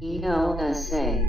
ELSA.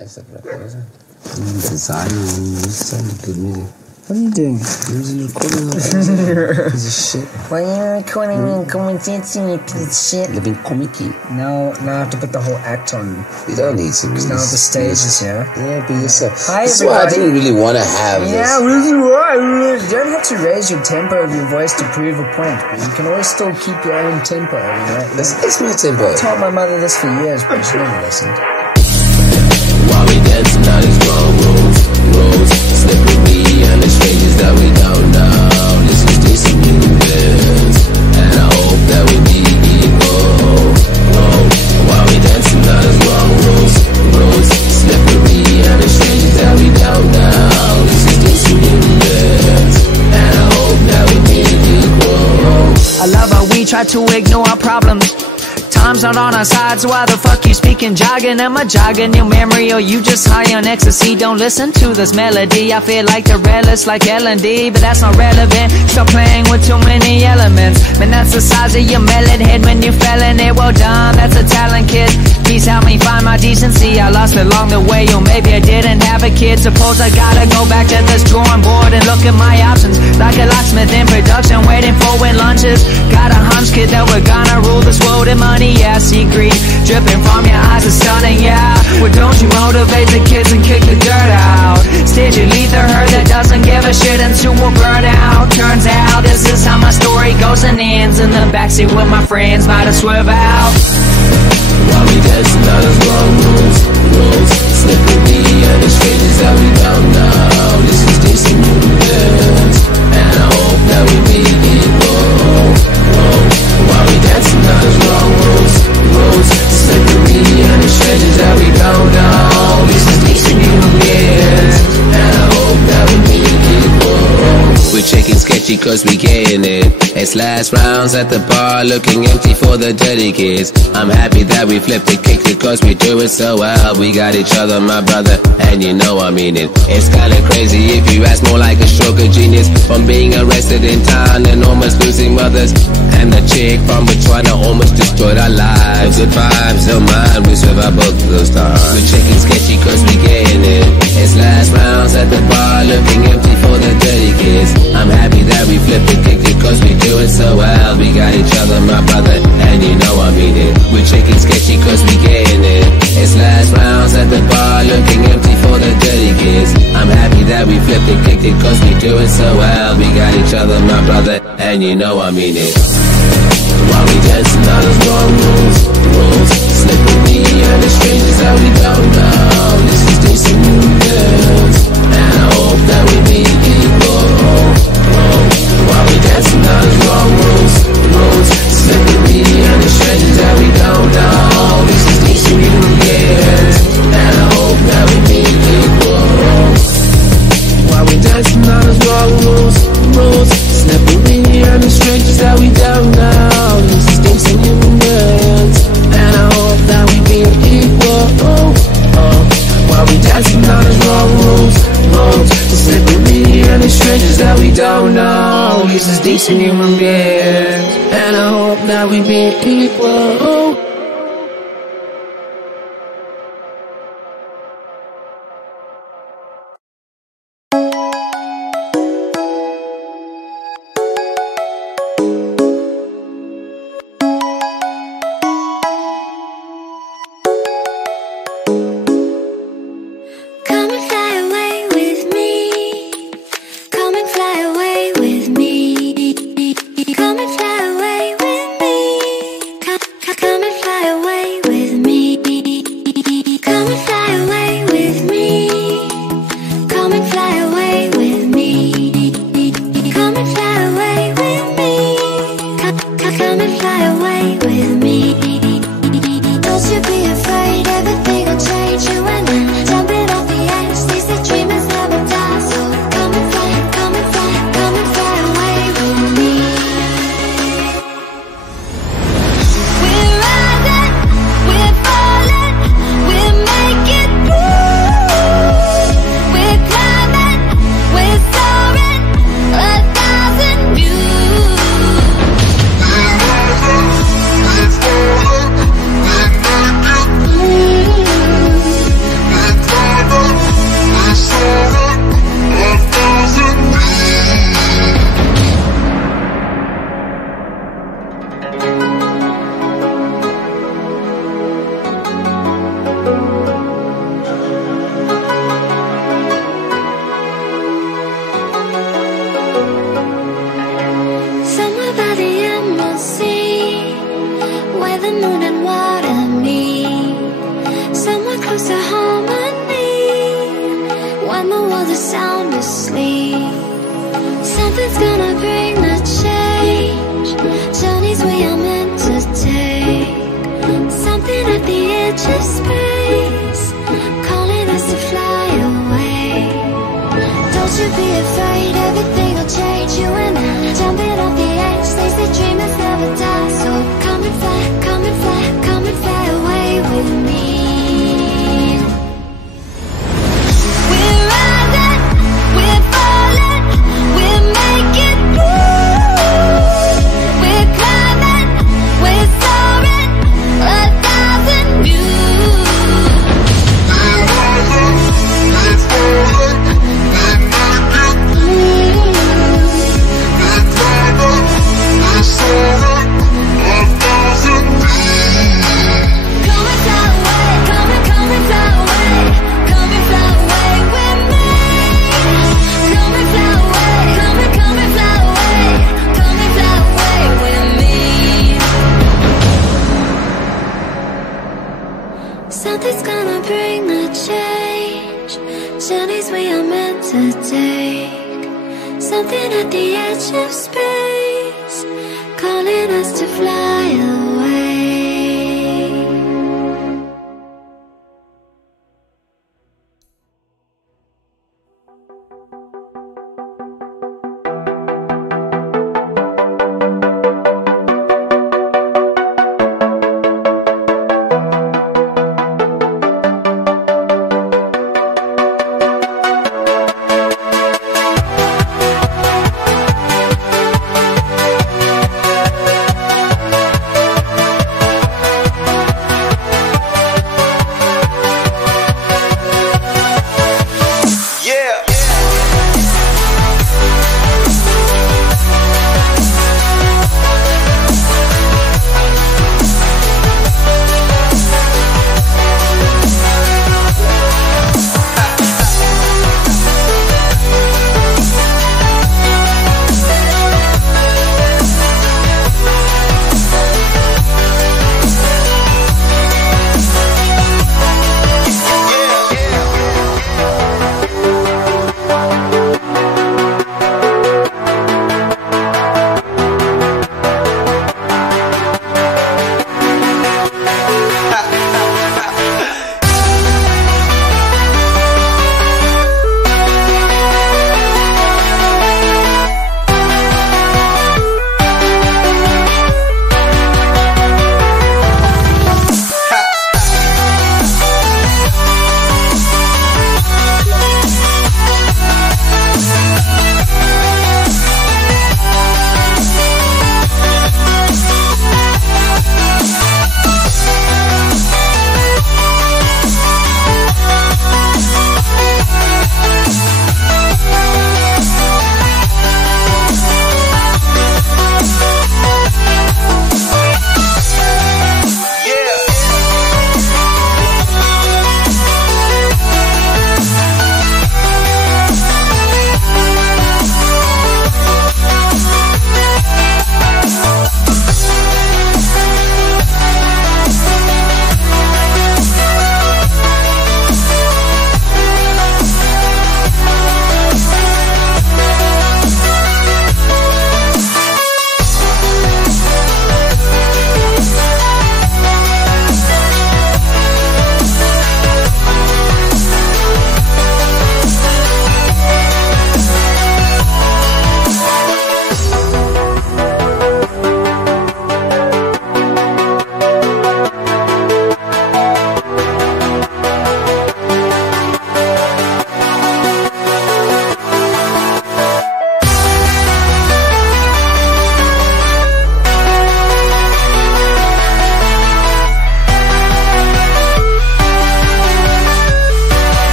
Except for that, design and sound good music. What are you doing? I'm recording a piece of shit. Why are you recording me and commentating, you piece of shit? Living comic-y. No, now I have to put the whole act on. You don't need to. Because now the stage is here. Yeah, be yourself. Hi, this is why I didn't really want to have this. Yeah, this is why. You don't have to raise your tempo of your voice to prove a point, but you can always still keep your own tempo, you know? That's my tempo. I told my mother this for years, but she never listened. While we dancing on these wrong roads, slippery and the strangers that we don't know. This is decent humans, and I hope that we be equal. While we dancing on these wrong roads, slippery and the strangers that we don't know. This is decent humans, and I hope that we be equal. I love how we try to ignore our problems. Time's not on our side, so why the fuck you speaking jargon? Am I jogging your memory, or you just high on ecstasy? Don't listen to this melody, I feel like the relics like L&D, but that's not relevant. Stop playing with too many elements. Man, that's the size of your melon head when you fell in it. Well done, that's a talent, kid. Please help me find my decency. I lost it along the way, or maybe I didn't have a kid. Suppose I gotta go back to this drawing board and look at my options, like a locksmith in production, waiting for when lunches. Got a hunch, kid, that we're gonna rule this world in money. Yeah, see greed dripping from your eyes is stunning, yeah. Well, don't you motivate the kids and kick the dirt out? Instead you lead the herd that doesn't give a shit into a burnout. Turns out this is how my story goes and ends in the backseat with my friends, might have swerve out. While we dancing on those wrong roads, slippery and the strangers that we don't know. This is decent movement, and I hope that we be equal. While we dancing on those wrong roads, slippery and the strangers that we don't know. This is decent sketchy cause we getting it. It's last rounds at the bar, looking empty for the dirty kids. I'm happy that we flipped it, kicked it cause we do it so well. We got each other, my brother, and you know I mean it. It's kinda crazy if you ask, more like a stroke of genius. From being arrested in town and almost losing mothers, and the chick from Botswana almost destroyed our lives. Good vibes, don't mind, we survived both of those times. We're checking sketchy cause we getting it. It's last rounds at the bar, looking empty for the dirty kids. I'm happy that we flipped it, kicked it cause we do it so well. We got each other, my brother, and you know I mean it. We're checking sketchy cause we getting it. It's last rounds at the bar, looking empty for the dirty kids. I'm happy that we flipped it, kicked it cause we do it so well. We got each other, my brother, and you know I mean it. While we dancing on those wrong rules, slip with me and the strangers that we don't know. This is decent movement, and I hope that we be equal. While we dancing on those wrong rules, slip with me and the strangers that we don't know. This is decent movement, and I hope that we be equal. While we dancing on those wrong rules, slip with me and the strangers that we don't know. This is decent humans, and I hope that we be equal. While we dancing on those wrong rules, slip with me and the strangers that we don't know. This is decent human beings, and I hope that we be equal. Something at the edge of space, calling us to fly away.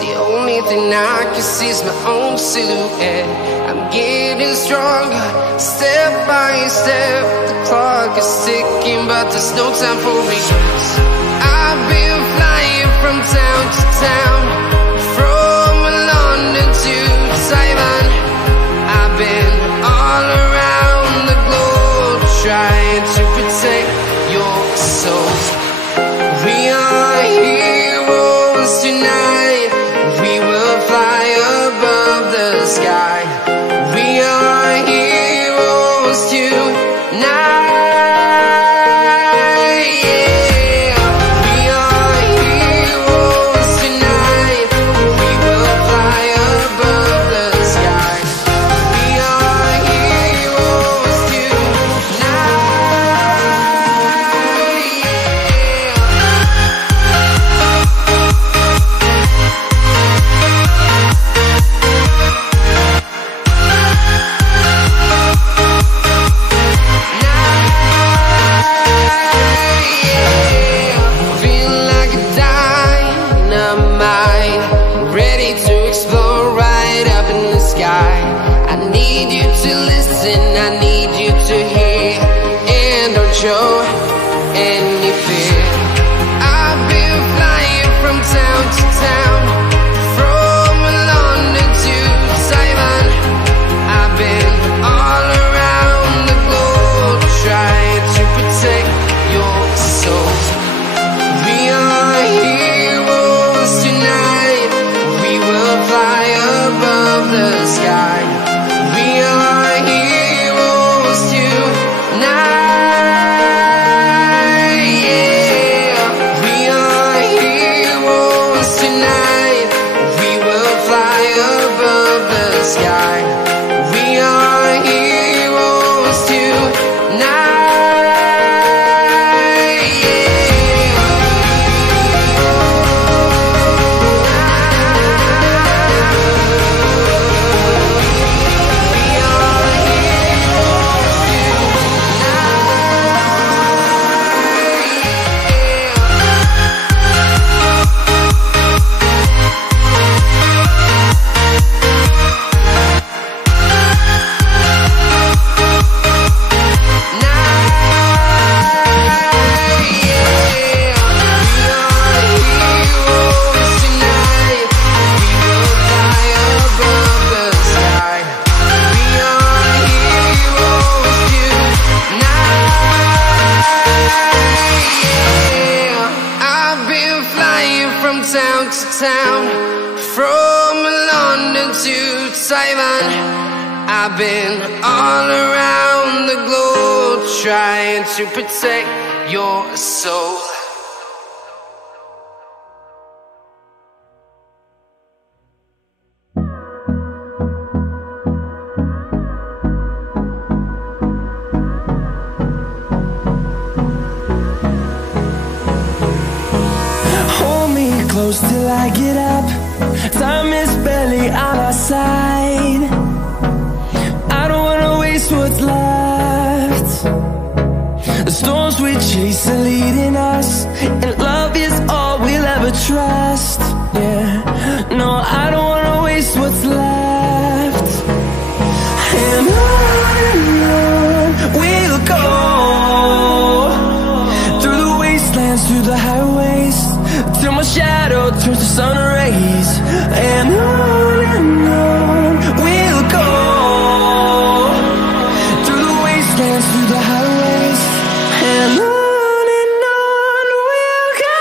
The only thing I can see is my own silhouette. I'm getting stronger, step by step. The clock is ticking, but there's no time for regrets. I've been flying from town to town, from London to Taiwan. I've been all around the globe, trying to protect your soul. We are heroes tonight. We will fly above the sky. We are heroes tonight. Show any fear. I've been flying from town to town, from London to Taiwan. I've been all around the globe, trying to protect your soul. We are heroes tonight. We will fly above the sky. We are heroes tonight. From London to Taiwan, I've been all around the globe, trying to protect your soul. Close till I get up. Time is barely on our side. I don't wanna waste what's left. The storms we chase are leading us, and love is all we'll ever trust. Yeah, no, I don't wanna waste what's left. And on we'll go, through the wastelands, through the highways, till my shadow turns to sun rays. And on we'll go, through the wastelands, through the highways, and on we'll go.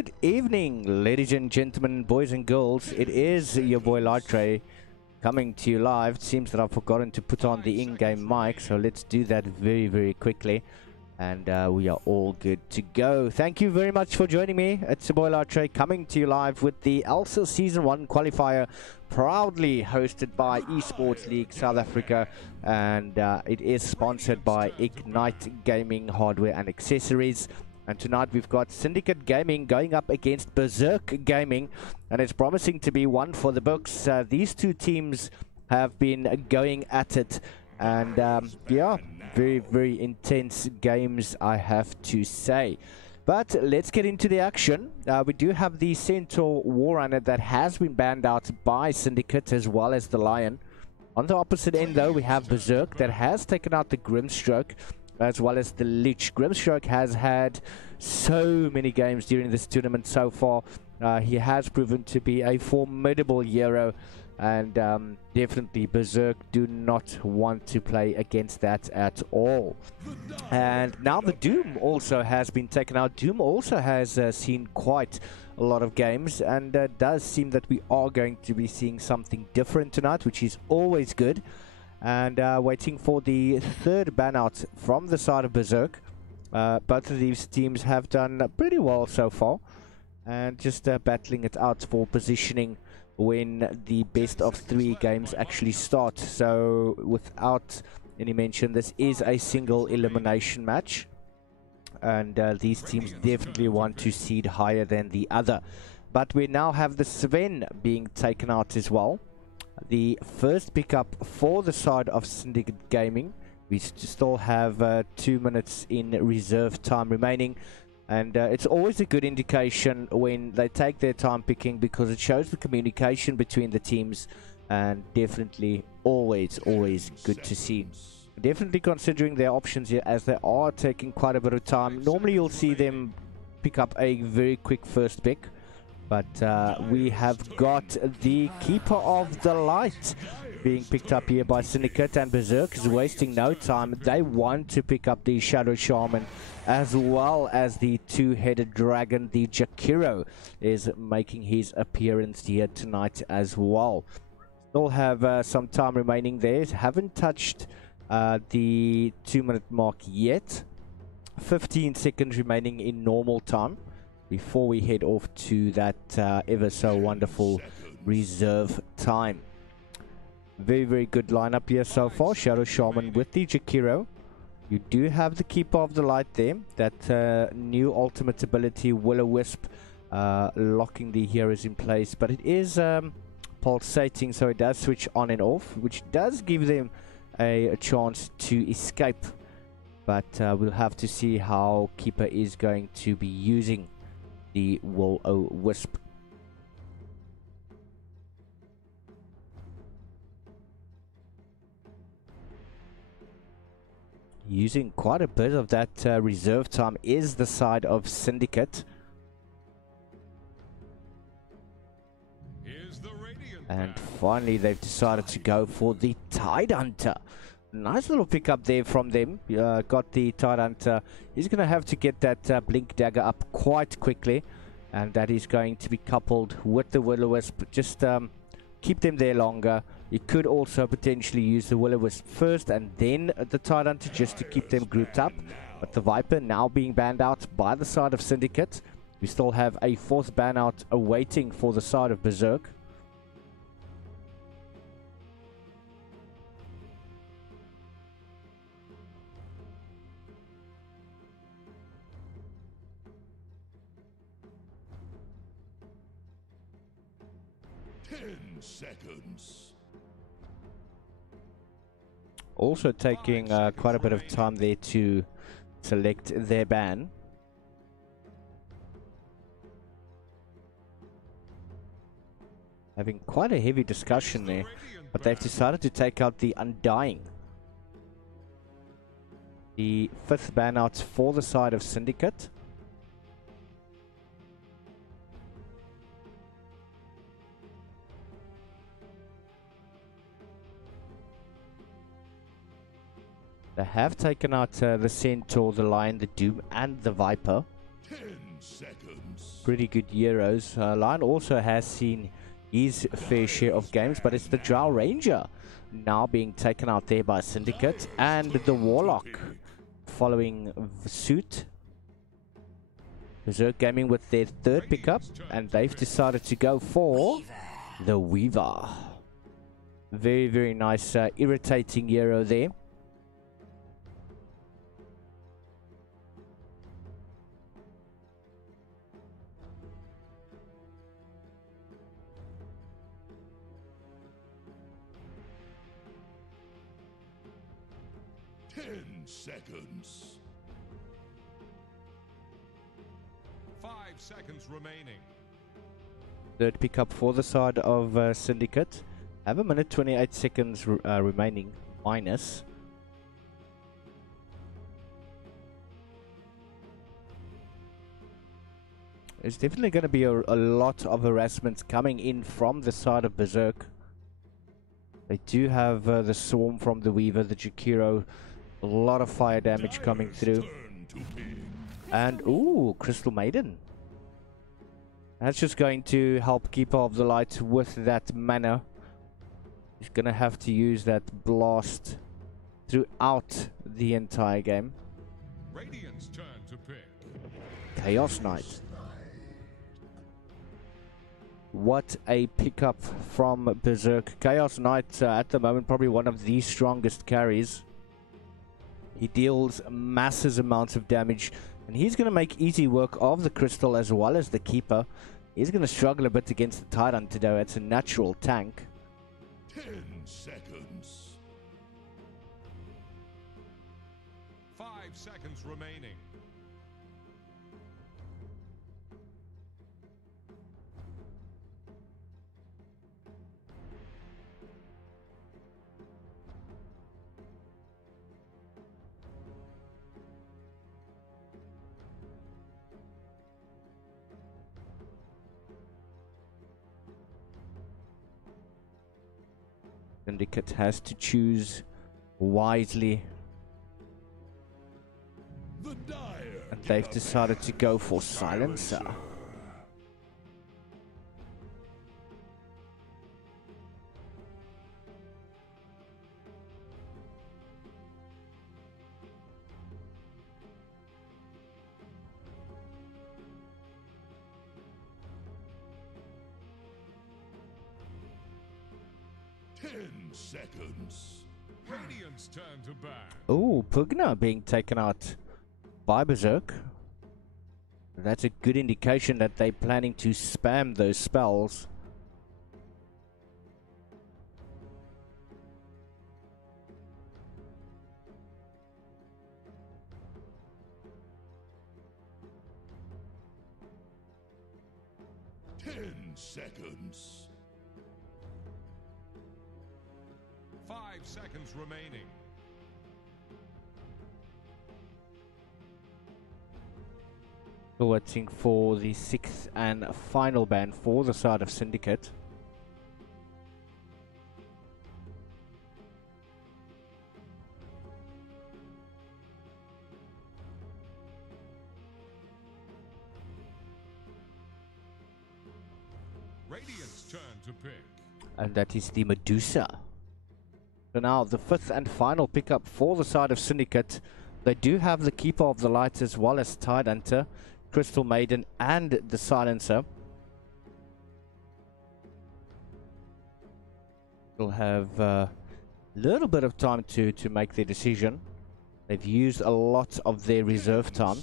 Good evening, ladies and gentlemen, boys and girls. It is your boy Lighttray coming to you live. It seems that I've forgotten to put on the in-game mic, so let's do that very, very quickly. And we are all good to go. Thank you very much for joining me. It's your boy Lighttray coming to you live with the ELSA Season 1 qualifier, proudly hosted by Esports League South Africa. And it is sponsored by Ignite Gaming Hardware and Accessories. And tonight we've got Syndicate Gaming going up against Berserk Gaming, and it's promising to be one for the books. These two teams have been going at it, and yeah, very, very intense games, I have to say. But let's get into the action. We do have the Centaur Warrunner that has been banned out by Syndicate, as well as the Lion. On the opposite end, though, we have Berserk that has taken out the Grimstroke, as well as the Lich. Grimstroke has had so many games during this tournament so far. He has proven to be a formidable hero, and definitely Berserk do not want to play against that at all. And now the Doom also has been taken out. Doom also has seen quite a lot of games, and does seem that we are going to be seeing something different tonight, which is always good. And waiting for the third ban out from the side of Berserk. Both of these teams have done pretty well so far, and just battling it out for positioning when the best of 3 games actually start. So without any mention, this is a single elimination match, and these teams definitely want to seed higher than the other. But we now have the Sven being taken out as well. The first pickup for the side of Syndicate Gaming. We still have 2 minutes in reserve time remaining, and it's always a good indication when they take their time picking, because it shows the communication between the teams, and definitely always good to see. Definitely considering their options here, as they are taking quite a bit of time. Normally you'll see them pick up a very quick first pick, but we have got the Keeper of the Light being picked up here by Syndicate, and Berserk is wasting no time. They want to pick up the Shadow Shaman, as well as the two-headed dragon. The Jakiro is making his appearance here tonight as well. Still have some time remaining there. Haven't touched the 2-minute mark yet. 15 seconds remaining in normal time before we head off to that ever so wonderful reserve time. Very, very good lineup here so far. Shadow Shaman with the Jakiro. You do have the Keeper of the Light there. That new ultimate ability, Will-O-Wisp, locking the heroes in place. But it is pulsating, so it does switch on and off, which does give them a chance to escape. But we'll have to see how Keeper is going to be using the Will-O-Wisp. Using quite a bit of that reserve time is the side of Syndicate. And finally they've decided to go for the Tidehunter. Nice little pickup there from them. Got the Tidehunter. He's going to have to get that Blink Dagger up quite quickly, and that is going to be coupled with the Will-O-Wisp. Just keep them there longer. You could also potentially use the Will-O-Wisp first and then the Tidehunter, just to keep them grouped up. But the Viper now being banned out by the side of Syndicate. We still have a 4th ban out awaiting for the side of Berserk. Seconds. Also taking quite a bit of time there to select their ban. Having quite a heavy discussion there, but they've decided to take out the Undying. The 5th ban out for the side of Syndicate. They have taken out the Centaur, the Lion, the Doom, and the Viper. 10 pretty good Euros. Lion also has seen his fair share of games, but it's the Drow Ranger now being taken out there by Syndicate, and the Warlock following suit. Berserk Gaming with their third pickup, and they've decided to go for the Weaver. Very, very nice, irritating Euro there. Seconds. 5 seconds remaining. Third pickup for the side of Syndicate. Have a minute 28 seconds remaining minus. There's definitely going to be a lot of harassment coming in from the side of Berserk. They do have the Swarm from the Weaver, the Jakiro. A lot of fire damage coming through. And, ooh, Crystal Maiden. That's just going to help Keeper of the Light with that mana. He's going to have to use that blast throughout the entire game. Radiant's turn to pick. Chaos Knight. What a pickup from Berserk. Chaos Knight at the moment probably one of the strongest carries. He deals massive amounts of damage, and he's going to make easy work of the Crystal as well as the Keeper. He's going to struggle a bit against the Tyrant today. It's a natural tank. 10 seconds. 5 seconds remaining. Syndicate has to choose wisely. And they've decided to go for Silencer. Seconds. Radiant's turn to ban. Oh, Pugna being taken out by Berserk. That's a good indication that they're planning to spam those spells. Seconds. 5 seconds remaining. Waiting for the 6th and final ban for the side of Syndicate. Radiant's turn to pick. And that is the Medusa. So now the 5th and final pickup for the side of Syndicate. They do have the Keeper of the Light as well as Tidehunter, Crystal Maiden and the Silencer. They'll have a little bit of time to make their decision. They've used a lot of their reserve time.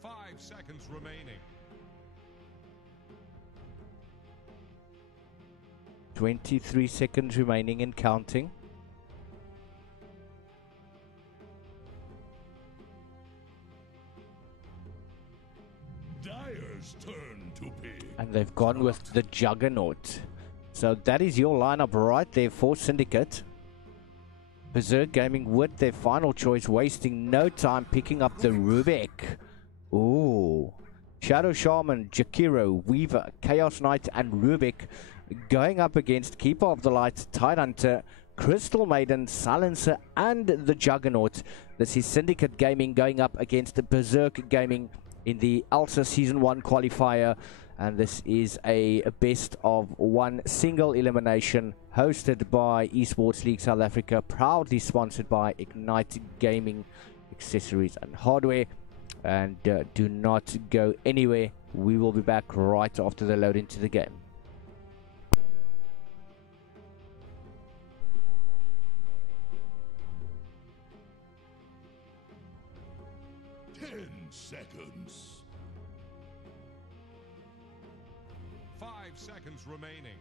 5 seconds remaining. 23 seconds remaining and counting. Dyer's turn to pick. And they've gone with the Juggernaut. So that is your lineup right there for Syndicate. Berserk Gaming with their final choice, wasting no time picking up the Rubik. Ooh. Shadow Shaman, Jakiro, Weaver, Chaos Knight and Rubik going up against Keeper of the Light, Tidehunter, Crystal Maiden, Silencer, and the Juggernaut. This is Syndicate Gaming going up against Berserk Gaming in the ELSA Season 1 qualifier. And this is a best of one single elimination hosted by Esports League South Africa, proudly sponsored by Ignite Gaming Accessories and Hardware. And do not go anywhere. We will be back right after the load into the game. Seconds. 5 seconds remaining.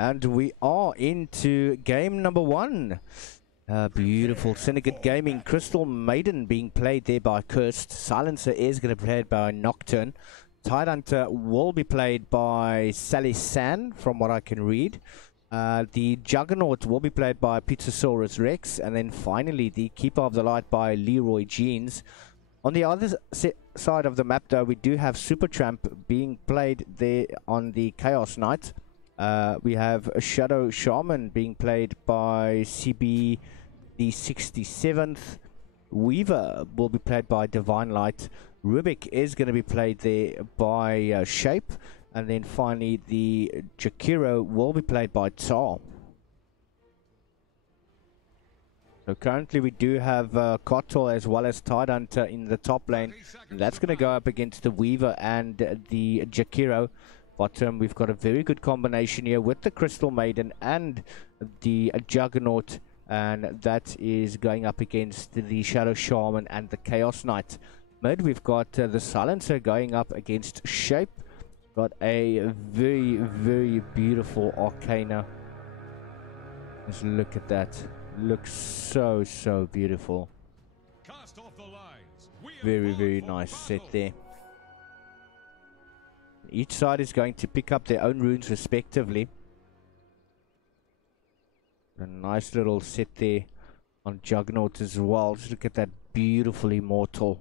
And we are into game number 1. Beautiful Syndicate Gaming, Crystal Maiden being played there by Cursed. Silencer is going to be played by Nocturne. Tidehunter will be played by Sally San, from what I can read. The Juggernaut will be played by Pizzasaurus Rex. And then finally, the Keeper of the Light by Leroy Jeans. On the other side of the map, though, we do have Supertramp being played there on the Chaos Knight. We have a Shadow Shaman being played by CB the 67th. Weaver will be played by Divine Light. Rubik is going to be played there by Shape. And then finally the Jakiro will be played by Tsar. So currently we do have Kotal as well as Tidehunter in the top lane. And that's going to go up against the Weaver and the Jakiro. Bottom, we've got a very good combination here with the Crystal Maiden and the Juggernaut, and that is going up against the Shadow Shaman and the Chaos Knight. Mid, we've got the Silencer going up against Shape. Got a very, very beautiful Arcana. Just look at that. Looks so, so beautiful. Cast off the lines. Very, very nice set there. Each side is going to pick up their own runes respectively. A nice little set there on Juggernaut as well. Just look at that beautiful Immortal.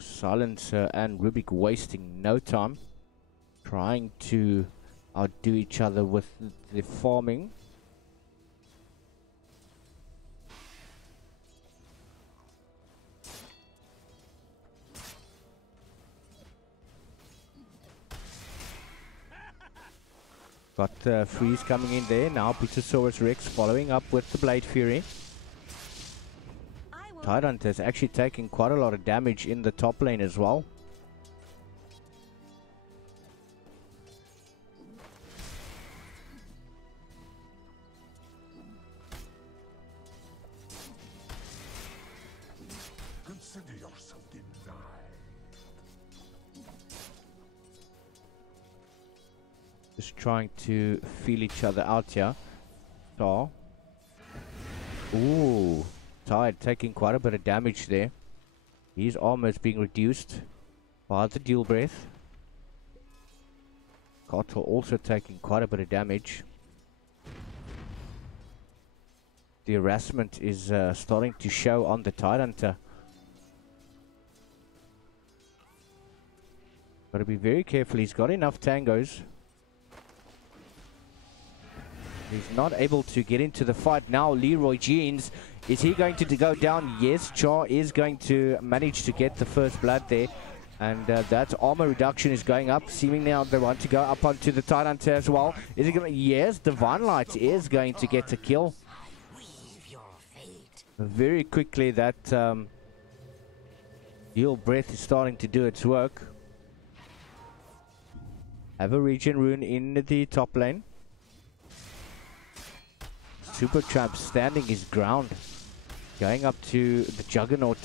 Silencer and Rubik wasting no time, trying to outdo each other with the farming. Got Freeze coming in there now. Pizzasaurus Rex following up with the Blade Fury. Tidehunter is actually taking quite a lot of damage in the top lane as well. Consider yourself denied. Just trying to feel each other out here. So, ooh, Tide taking quite a bit of damage there. His armor is being reduced by the dual breath. Cottle also taking quite a bit of damage. The harassment is starting to show on the Tidehunter. Got to be very careful. He's got enough tangos. He's not able to get into the fight now. Leroy Jeans, is he going to go down? Yes, Char is going to manage to get the first blood there. And that armor reduction is going up. Seeming now they want to go up onto the Tidehunter as well. Is it going to? Yes, Divine Light is going to get a kill. Very quickly that Heal Breath is starting to do its work. Have a regen rune in the top lane. Super Tramp standing his ground. Going up to the Juggernaut.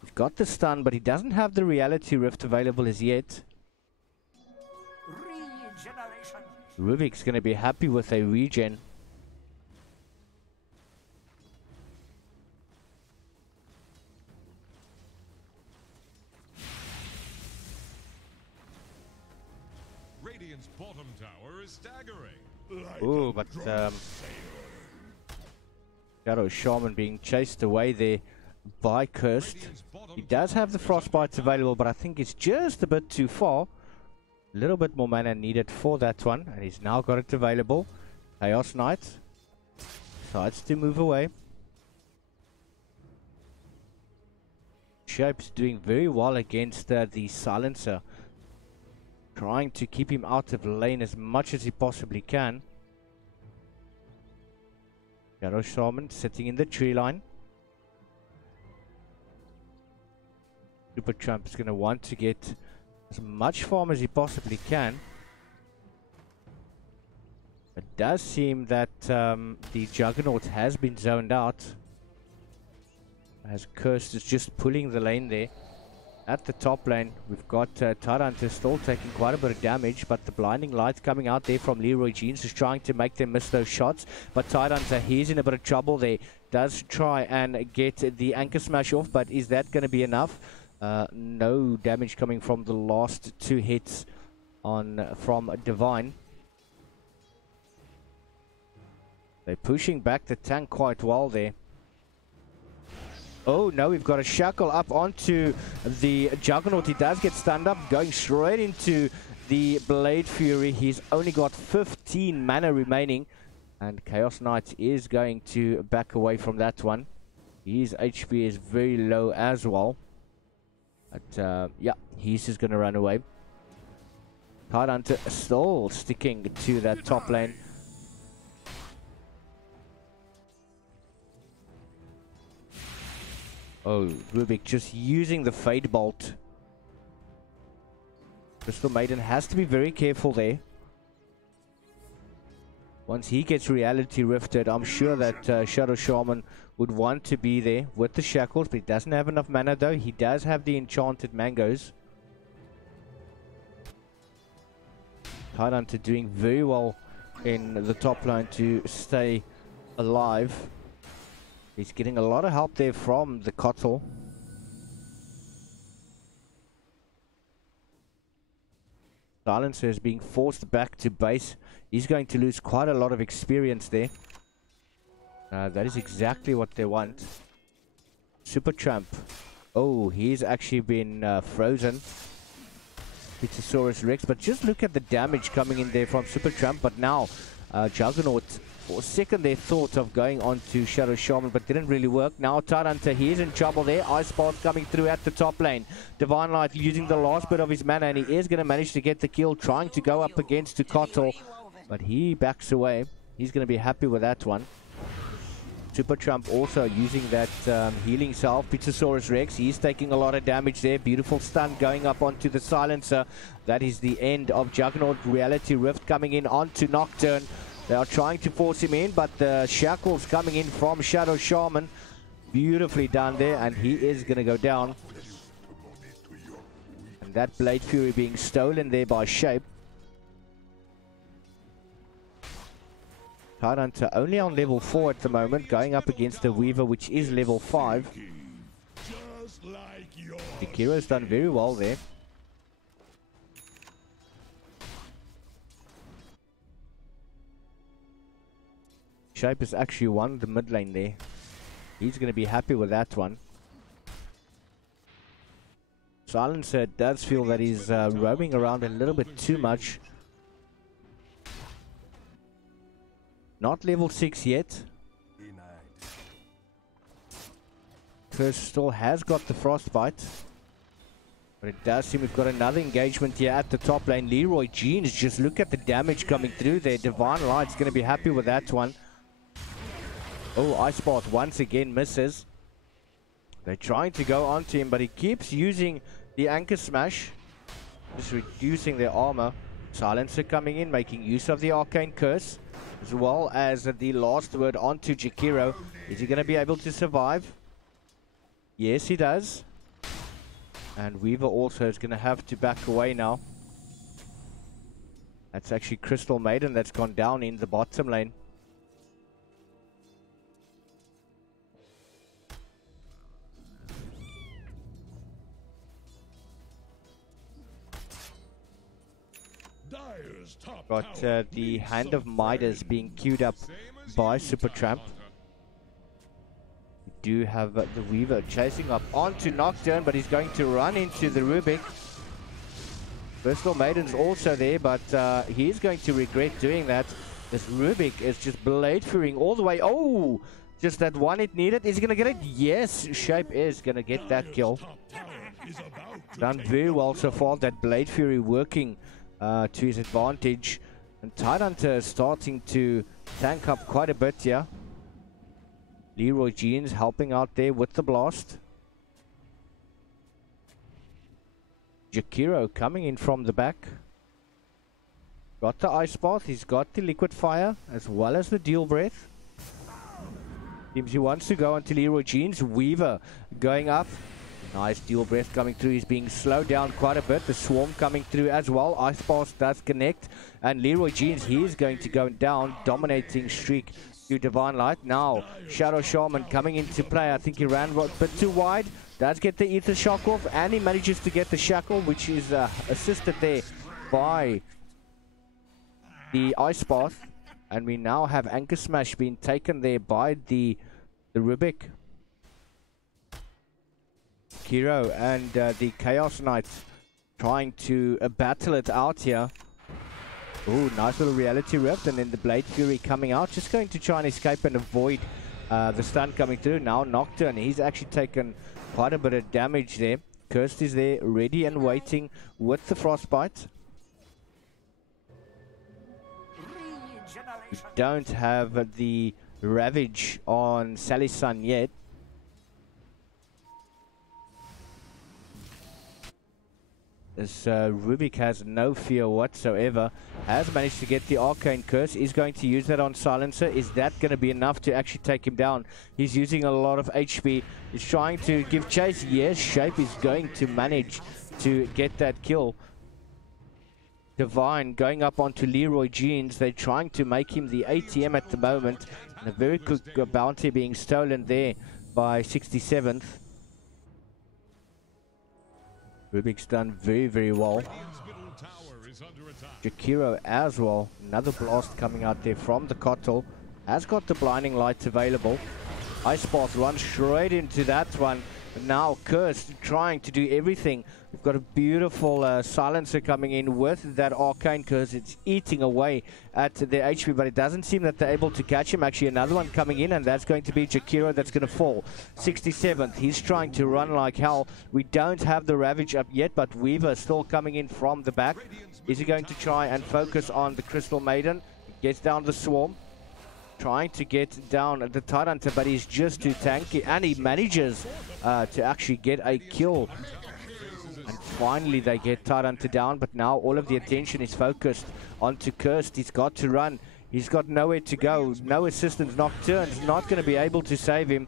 He's got the stun, but he doesn't have the Reality Rift available as yet. Ruvik's going to be happy with a regen. Radiant's bottom tower is staggering. Oh, but Shadow Shaman being chased away there by Cursed. He does have the Frostbites available, but I think it's just a bit too far. A little bit more mana needed for that one, and he's now got it available. Chaos Knight decides to move away. Shape's doing very well against the Silencer. Trying to keep him out of lane as much as he possibly can. Shadow Shaman sitting in the tree line. Super Trump is going to want to get as much farm as he possibly can. It does seem that the Juggernaut has been zoned out, as Cursed is just pulling the lane there. At the top lane, we've got Tidehunter still taking quite a bit of damage, but the blinding light coming out there from Leroy Jeans is trying to make them miss those shots. But Tidehunter, he's in a bit of trouble there. Does try and get the anchor smash off, but is that going to be enough? No damage coming from the last two hits on from Divine. They're pushing back the tank quite well there. Oh no, we've got a shackle up onto the Juggernaut. He does get stunned up, going straight into the Blade Fury. He's only got 15 mana remaining, and Chaos Knight is going to back away from that one. His HP is very low as well. But yeah, he's just going to run away. Tidehunter still sticking to that top lane. Oh, Rubik just using the Fade Bolt. Crystal Maiden has to be very careful there. Once he gets Reality Rifted, I'm sure that Shadow Shaman would want to be there with the Shackles, but he doesn't have enough mana though. He does have the Enchanted Mangoes. Tidehunter doing very well in the top line to stay alive. He's getting a lot of help there from the Cottle. Silencer is being forced back to base. He's going to lose quite a lot of experience there. That is exactly what they want. Super Tramp. Oh, he's actually been frozen. Pizzasaurus Rex. But just look at the damage coming in there from Super Tramp. But now, Juggernaut, for a second they thought of going on to Shadow Shaman, but didn't really work. Now Tidehunter, he is in trouble there. Ice Path coming through at the top lane. Divine Light using the last bit of his mana, and he is going to manage to get the kill, trying to go up against Tukotl, but he backs away. He's going to be happy with that one. Super Trump also using that healing salve. Pizzasaurus Rex, he's taking a lot of damage there. Beautiful stun going up onto the Silencer. That is the end of Juggernaut. Reality Rift coming in onto Nocturne. They are trying to force him in, but the shackles coming in from Shadow Shaman. Beautifully done there, and he is going to go down. And that Blade Fury being stolen there by Shape. Tidehunter only on level 4 at the moment, going up against the Weaver, which is level 5. Ikiro's done very well there. Shape has actually won the mid lane there. He's going to be happy with that one. Silencer does feel that he's roaming around a little bit too much. Not level 6 yet. Curse still has got the frostbite. But it does seem we've got another engagement here at the top lane. Leroy Jeans, just look at the damage coming through there. Divine Light's going to be happy with that one. Oh, Ice Path once again misses. They're trying to go onto him, but he keeps using the Anchor Smash. Just reducing their armor. Silencer coming in, making use of the Arcane Curse. As well as the last word onto Jakiro. Is he going to be able to survive? Yes, he does. And Weaver also is going to have to back away now. That's actually Crystal Maiden that's gone down in the bottom lane. Got the Hand of Midas being queued up by Supertramp. We do have the Weaver chasing up onto Nocturne, but he's going to run into the Rubik. Crystal Maiden's also there, but he's going to regret doing that. This Rubik is just blade furying all the way. Oh, just that one it needed. Is he going to get it? Yes, Shape is going to get that kill. Done very well so far. That Blade Fury working to his advantage. And Tidehunter is starting to tank up quite a bit here. Leroy Jeans helping out there with the blast. Jakiro coming in from the back. Got the Ice Path. He's got the Liquid Fire as well as the Deal Breath. Seems he wants to go onto Leroy Jeans. Weaver going up. Nice Deal Breath coming through. He's being slowed down quite a bit. The Swarm coming through as well. Ice Path does connect. And Leroy Jeans, he is going to go down. Dominating streak to Divine Light. Now, Shadow Shaman coming into play. I think he ran a bit too wide. Does get the Ether Shock off. And he manages to get the Shackle, which is assisted there by the Ice Path. And we now have Anchor Smash being taken there by the Rubik. Kiro and the Chaos Knights trying to battle it out here. Oh, nice little Reality Rift, and then the Blade Fury coming out. Just going to try and escape and avoid the stun coming through. Now Nocturne, he's actually taken quite a bit of damage there. Cursed is there, ready and waiting with the Frostbite. We don't have the Ravage on Sally's Sun yet. This Rubik has no fear whatsoever. Has managed to get the Arcane Curse. Is going to use that on Silencer. Is that going to be enough to actually take him down? He's using a lot of HP. He's trying to give chase. Yes, Shape is going to manage to get that kill. Divine going up onto Leroy Jeans. They're trying to make him the ATM at the moment. And a very quick bounty being stolen there by 67th. Rubik's done very, very well. Jakiro as well. Another blast coming out there from the Kotl. Has got the Blinding Light available. Ice Path runs straight into that one. But now Cursed trying to do everything. We've got a beautiful Silencer coming in with that Arcane Curse. It's eating away at their HP, but it doesn't seem that they're able to catch him. Actually, another one coming in, and that's going to be Jakiro that's going to fall. 67th, he's trying to run like hell. We don't have the Ravage up yet, but Weaver still coming in from the back. Is he going to try and focus on the Crystal Maiden? Gets down the Swarm. Trying to get down the Tidehunter, but he's just too tanky, and he manages to actually get a kill. And finally they get Tidehunter down, but now all of the attention is focused onto Cursed. He's got to run. He's got nowhere to go. No assistance. Nocturne's not going to be able to save him.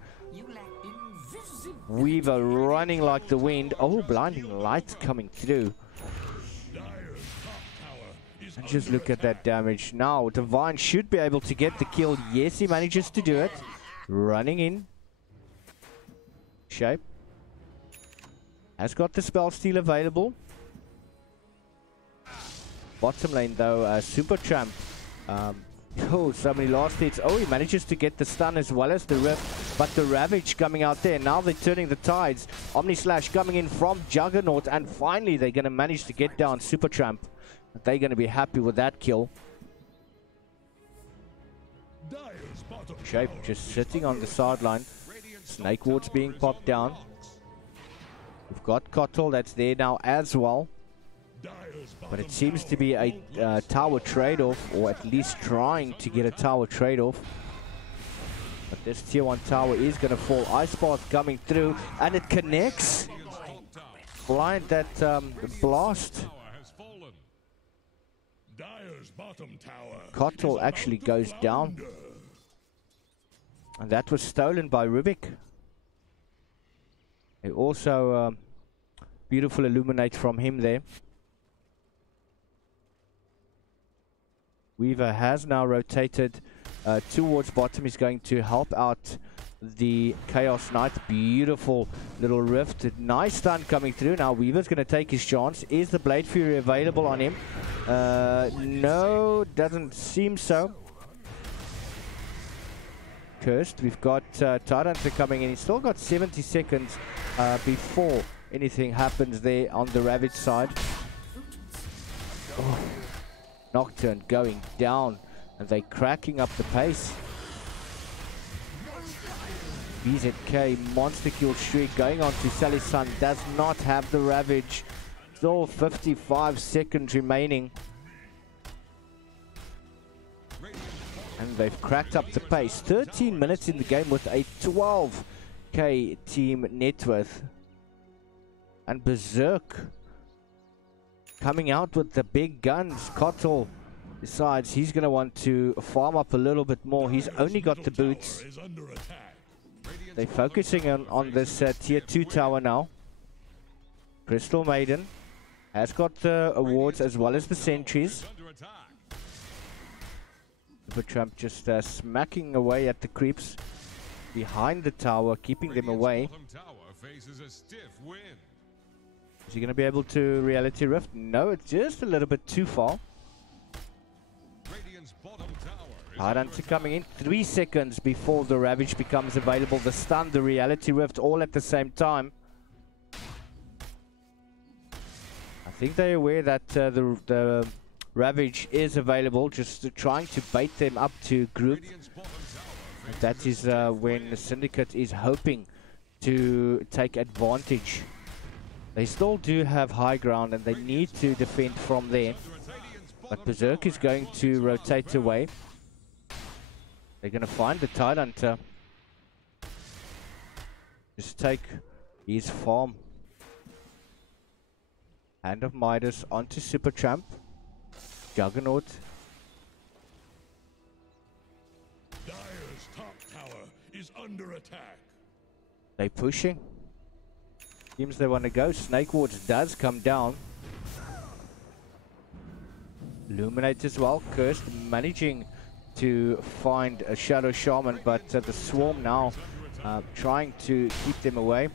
Weaver running like the wind. Oh, Blinding Lights coming through. And just look at that damage. Now, Divine should be able to get the kill. Yes, he manages to do it. Running in. Shape. Has got the Spell Steal available. Bottom lane, though, Supertramp Oh, so many last hits. Oh, he manages to get the stun as well as the rift, but the Ravage coming out there. Now they're turning the tides. Omni Slash coming in from Juggernaut, and finally they're going to manage to get down Supertramp. They're going to be happy with that kill. Shape just sitting on the sideline. Snake Ward's being popped down. We've got Kotl that's there now as well. But it seems to be a tower trade-off, or at least trying to get a tower trade-off. But this tier 1 tower is going to fall. Ice Path coming through, and it connects. Blind that blast. Kotl actually goes down. And that was stolen by Rubik. They also beautiful illuminate from him there. Weaver has now rotated towards bottom. He's going to help out the Chaos Knight. Beautiful little rift. Nice stun coming through. Now Weaver's going to take his chance. Is the Blade Fury available on him? No, doesn't seem so. Cursed. We've got Tyrant coming in. He's still got 70 seconds before anything happens there on the Ravage side. Oh. Nocturne going down, and they're cracking up the pace. BZK monster kill streak going on to Sally's Son. Does not have the Ravage. Still 55 seconds remaining. And they've cracked up the pace. 13 minutes in the game with a 12k team net worth. And Berserk coming out with the big guns. Kotl decides he's going to want to farm up a little bit more. He's only got the boots. They're focusing on this tier 2 tower now. Crystal Maiden has got the awards as well as the sentries. Supertramp just smacking away at the creeps behind the tower, keeping them away. Is he going to be able to reality rift? No, it's just a little bit too far. Hardhunter coming in 3 seconds before the Ravage becomes available. The stun, the reality rift, all at the same time. I think they're aware that the Ravage is available, just trying to bait them up to group. And that is when the Syndicate is hoping to take advantage. They still do have high ground and they need to defend from there. But Berserk is going to rotate away. They're going to find the Tidehunter. Just take his farm. Hand of Midas onto Supertramp. Juggernaut. Dire's top tower is under attack. They're pushing. Seems they want to go. Snake Wards does come down. Illuminate as well. Cursed managing to find a Shadow Shaman, but the Swarm now trying to keep them away.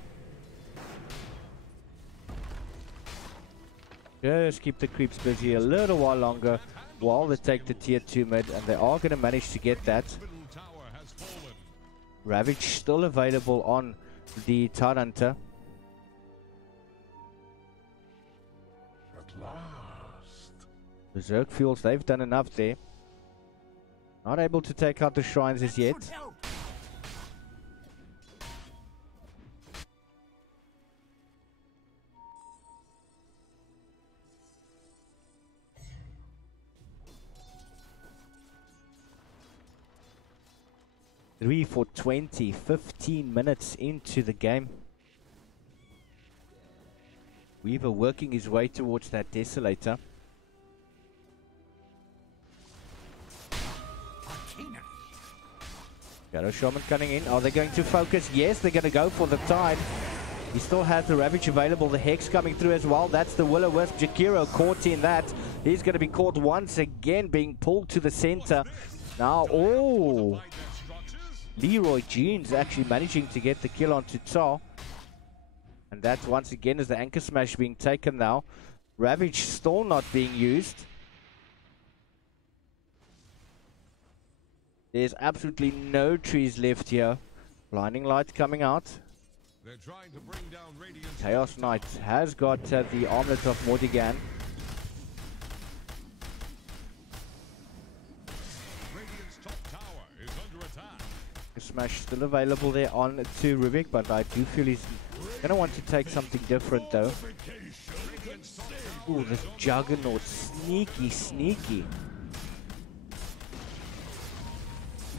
Just keep the creeps busy a little while longer while they take the tier 2 mid, and they are going to manage to get that. Ravage still available on the Tidehunter. Berserk feels they've done enough there. Not able to take out the shrines as yet. Three for 20, 15 minutes into the game. Weaver working his way towards that Desolator. Shadow Shaman coming in. Are they going to focus? Yes, they're going to go for the Tide. He still has the Ravage available. The Hex coming through as well. That's the Will-O-Wisp. Jakiro caught in that. He's going to be caught once again, being pulled to the center. Now, oh! Leroy Jeans actually managing to get the kill onto Tsar. And that once again is the Anchor Smash being taken now. Ravage still not being used. There's absolutely no trees left here. Blinding light coming out. They're trying to bring down Radiant's Chaos Knight has got the armlet of Mordigan. Radiant's top tower is under attack. Smash still available there on to Rubik, but I do feel he's gonna want to take something different though. Ooh, this Juggernaut, sneaky, sneaky.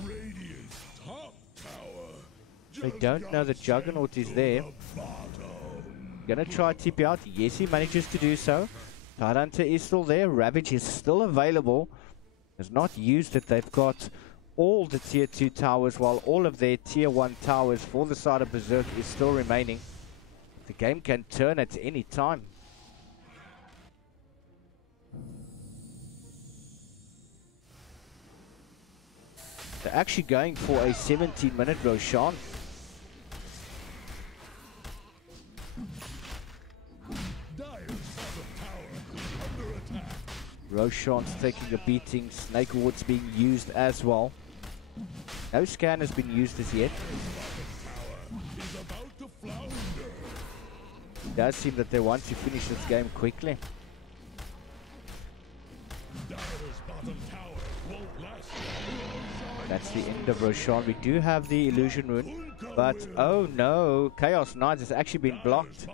Radiant's top tower. They don't know the Juggernaut is there. Gonna try TP out. Yes, he manages to do so. Tidehunter is still there. Ravage is still available. Has not used it. They've got all the tier 2 towers, while all of their tier 1 towers for the side of Berserk is still remaining. The game can turn at any time. They're actually going for a 17-minute Roshan. Roshan's taking a beating. Snake Ward's being used as well. No scan has been used as yet. It does seem that they want to finish this game quickly. That's the end of Roshan. We do have the illusion rune, but oh no, Chaos Knight has actually been blocked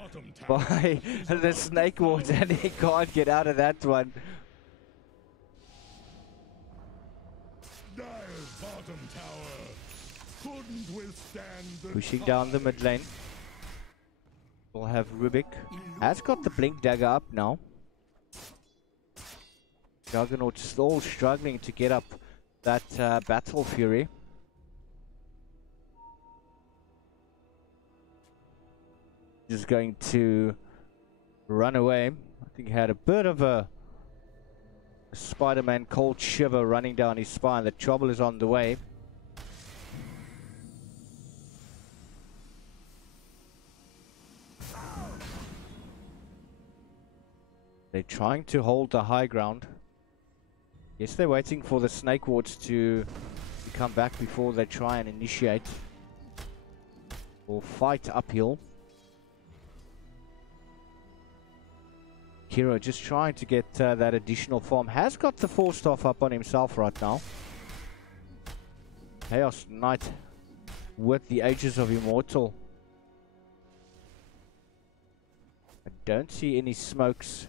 by the Snake Ward and he can't get out of that one. Pushing down the mid lane. We'll have Rubik. Has got the Blink Dagger up now. Juggernaut still struggling to get up that Battle Fury. Just going to run away. I think he had a bit of a Spider-Man cold shiver running down his spine. The trouble is on the way. They're trying to hold the high ground. Yes, they're waiting for the Snake Wards to come back before they try and initiate or fight uphill. Kiro just trying to get that additional farm. Has got the 4-staff up on himself right now. Chaos Knight with the Ages of Immortal. I don't see any smokes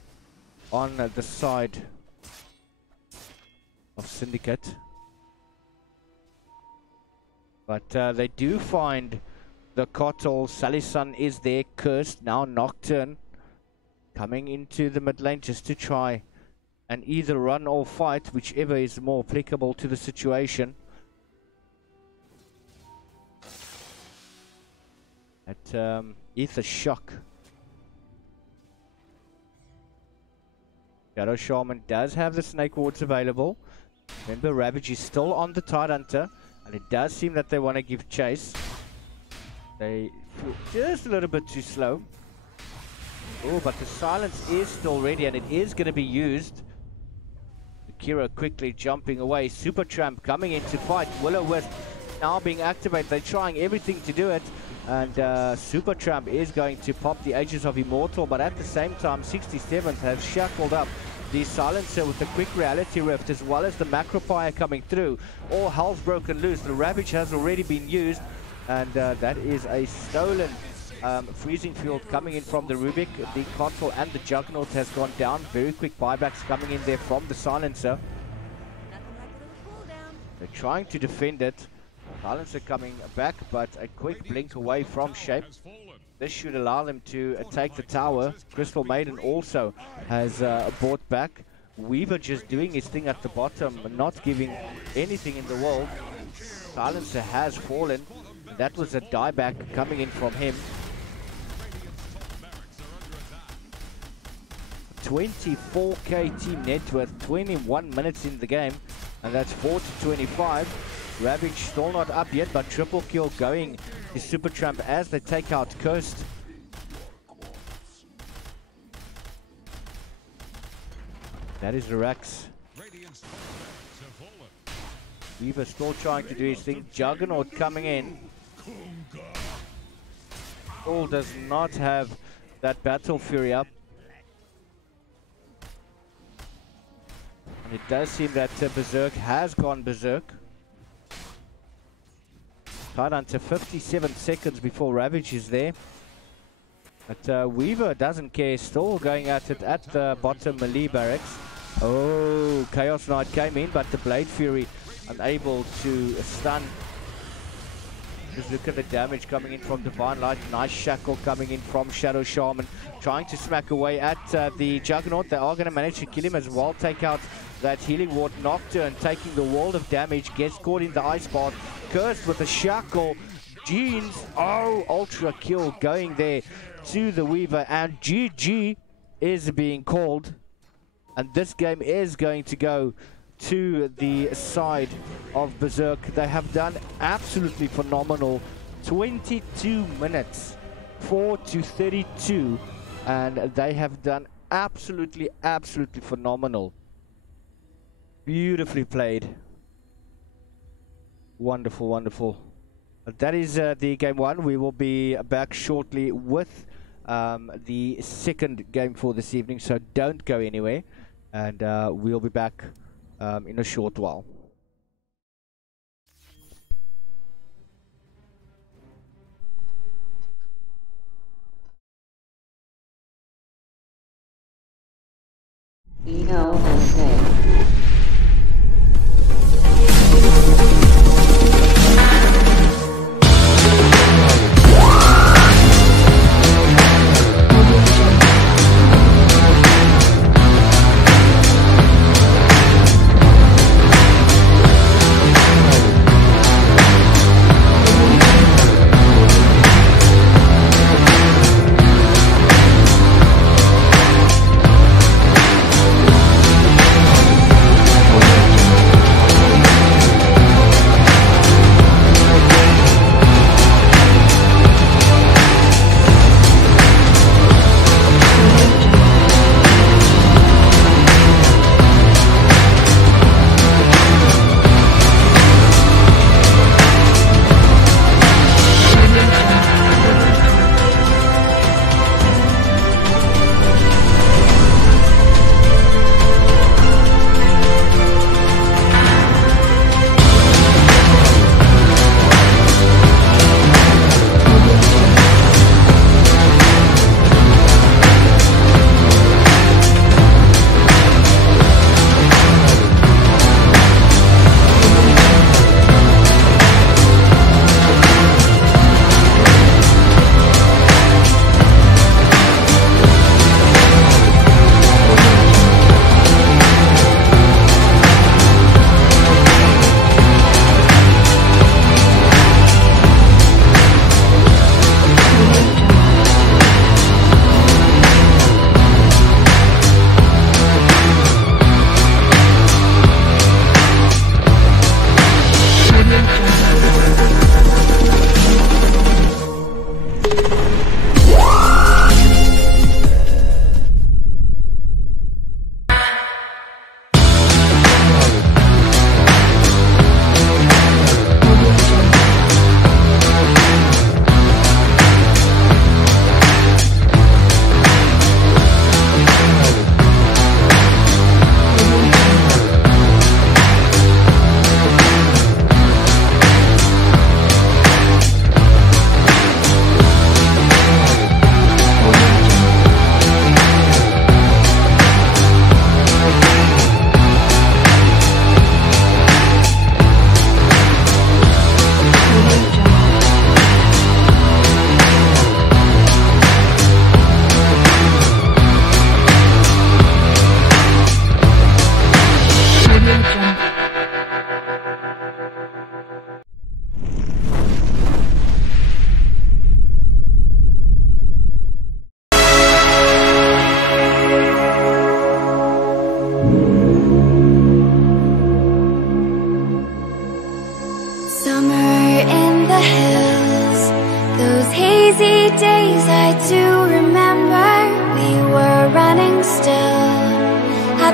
on the side of Syndicate. But they do find the Kotal. Salisan is there, cursed. Now Nocturne coming into the mid lane just to try and either run or fight, whichever is more applicable to the situation. At Ether Shock. Shadow Shaman does have the Snake Wards available. Remember, Ravage is still on the Tidehunter, and it does seem that they want to give chase. They feel just a little bit too slow. Oh, but the silence is still ready, and it is going to be used. Kira quickly jumping away. Super Tramp coming in to fight. Will-O-Wisp now being activated. They're trying everything to do it. And Super Tramp is going to pop the Ages of Immortal, but at the same time 67th has shackled up the Silencer with the quick Reality Rift, as well as the Macropire coming through. All hell's broken loose. The Ravage has already been used, and that is a stolen freezing field coming in from the Rubik. The Kotal and the Juggernaut has gone down. Very quick buybacks coming in there from the Silencer. They're trying to defend it. Silencer coming back, but a quick blink away from Shape. This should allow them to take the tower. Crystal Maiden also has bought back. Weaver just doing his thing at the bottom, not giving anything in the world. Silencer has fallen. That was a dieback coming in from him. 24k team net worth, 21 minutes in the game, and that's 4-25. Ravage still not up yet, but triple kill going to Super Tramp as they take out Coast. That is the Rex. Weaver still trying to do his thing. Juggernaut coming in. Still does not have that Battle Fury up. And it does seem that Berserk has gone Berserk. Tied on to 57 seconds before Ravage is there. But Weaver doesn't care, still going at it at the bottom melee barracks. Oh, Chaos Knight came in, but the Blade Fury unable to stun. Just look at the damage coming in from Divine Light. Nice shackle coming in from Shadow Shaman. Trying to smack away at the Juggernaut. They are going to manage to kill him as well. Take out that Healing Ward Nocturne, taking the world of damage. Gets caught in the Ice Bath. Cursed with a shackle. Jeans. Oh, ultra kill going there to the Weaver. And GG is being called. And this game is going to go to the side of Berserk. They have done absolutely phenomenal. 22 minutes, 4-32, and they have done absolutely phenomenal. Beautifully played. Wonderful, wonderful. That is the game one. We will be back shortly with the second game for this evening, so don't go anywhere, and we'll be back in a short while. ELSA.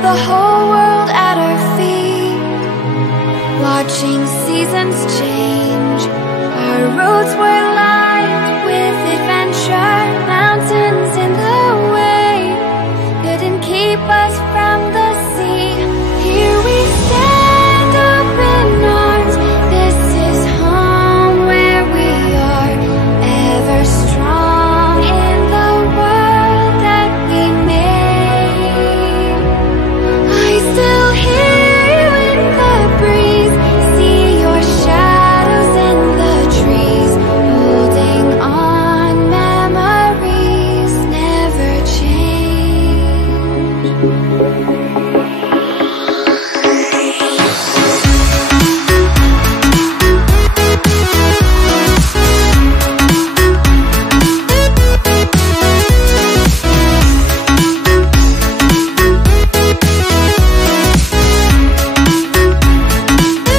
the whole world at our feet, watching seasons change.